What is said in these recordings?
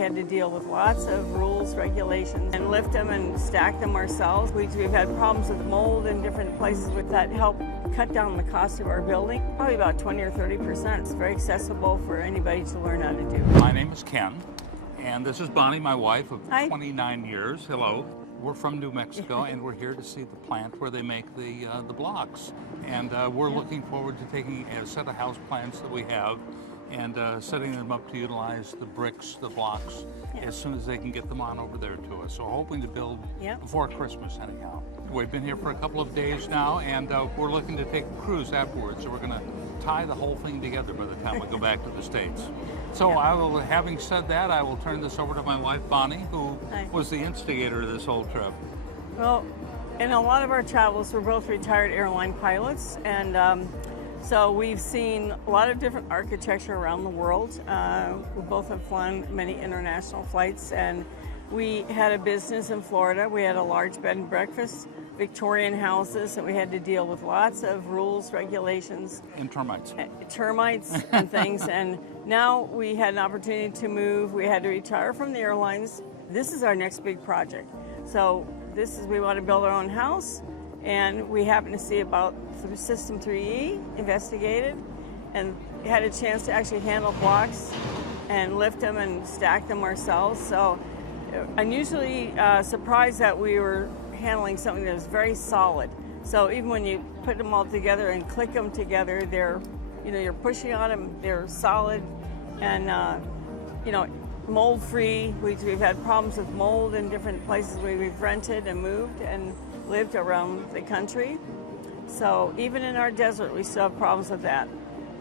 had to deal with lots of rules, regulations, and lift them and stack them ourselves. We've had problems with mold in different places that help cut down the cost of our building, probably about 20 or 30%. It's very accessible for anybody to learn how to do. My name is Ken, and this is Bonnie, my wife of Hi. 29 years. Hello. We're from New Mexico, and we're here to see the plant where they make the blocks. And we're looking forward to taking a set of house plants that we have and setting them up to utilize the bricks, the blocks, as soon as they can get them on over there to us. So hoping to build before Christmas anyhow. We've been here for a couple of days now, and we're looking to take a cruise afterwards. So we're going to tie the whole thing together by the time we go back to the States. So having said that, I will turn this over to my wife, Bonnie, who was the instigator of this whole trip. Well, in a lot of our travels, we're both retired airline pilots, and so we've seen a lot of different architecture around the world. We both have flown many international flights, and we had a business in Florida. We had a large bed and breakfast, Victorian houses, and we had to deal with lots of rules, regulations. And termites. Termites and things, and now we had an opportunity to move. We had to retire from the airlines. This is our next big project. So we want to build our own house, and we happened to see about System 3E, investigated, and had a chance to actually handle blocks and lift them and stack them ourselves. So I'm usually surprised that we were handling something that was very solid. So even when you put them all together and click them together, you're pushing on them, they're solid and mold-free. We've had problems with mold in different places where we've rented and moved and lived around the country. So even in our desert, we still have problems with that.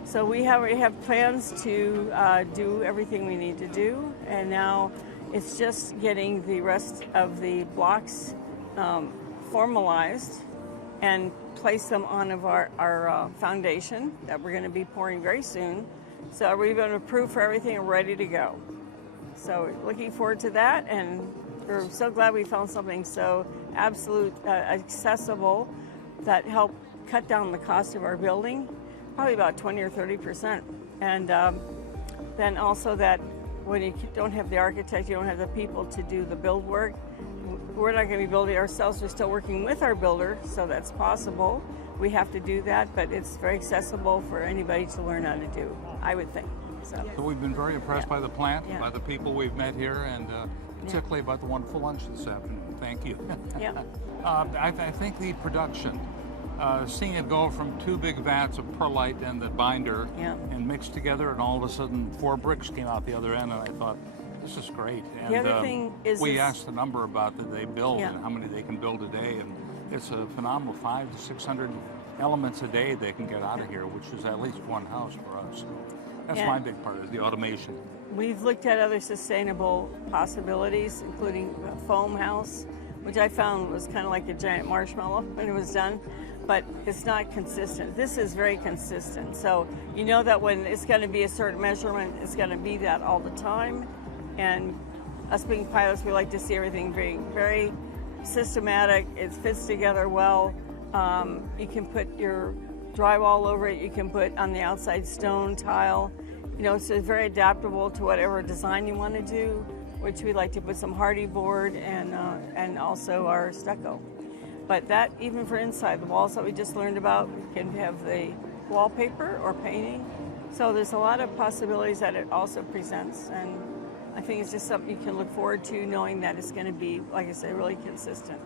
So we have plans to do everything we need to do, and now it's just getting the rest of the blocks formalized and place them on our foundation that we're going to be pouring very soon. So we've been approved for everything and ready to go. So looking forward to that, and we're so glad we found something so accessible that helped cut down the cost of our building, probably about 20 or 30%. And then also that when you don't have the architect, you don't have the people to do the build work. We're not going to be building it ourselves. We're still working with our builder, so that's possible. We have to do that, but it's very accessible for anybody to learn how to do, I would think. So we've been very impressed by the plant, by the people we've met here, and particularly about the wonderful lunch this afternoon. Thank you. I think the production, seeing it go from 2 big vats of perlite and the binder and mixed together, and all of a sudden 4 bricks came out the other end, and I thought, this is great. And the other thing is we asked the number about that they build and how many they can build a day, and it's a phenomenal 500 to 600 elements a day they can get out of here, which is at least one house for us. That's my big part, is the automation. We've looked at other sustainable possibilities, including a foam house, which I found was kind of like a giant marshmallow when it was done, but it's not consistent. This is very consistent. So you know that when it's going to be a certain measurement, it's going to be that all the time. And us being pilots, we like to see everything very, very systematic. It fits together well. You can put your drywall over it. You can put on the outside stone, tile. So it's very adaptable to whatever design you want to do, which we like to put some hardy board and also our stucco. But that, even for inside the walls that we just learned about, we can have the wallpaper or painting. So there's a lot of possibilities that it also presents, and I think it's just something you can look forward to, knowing that it's going to be, like I say, really consistent.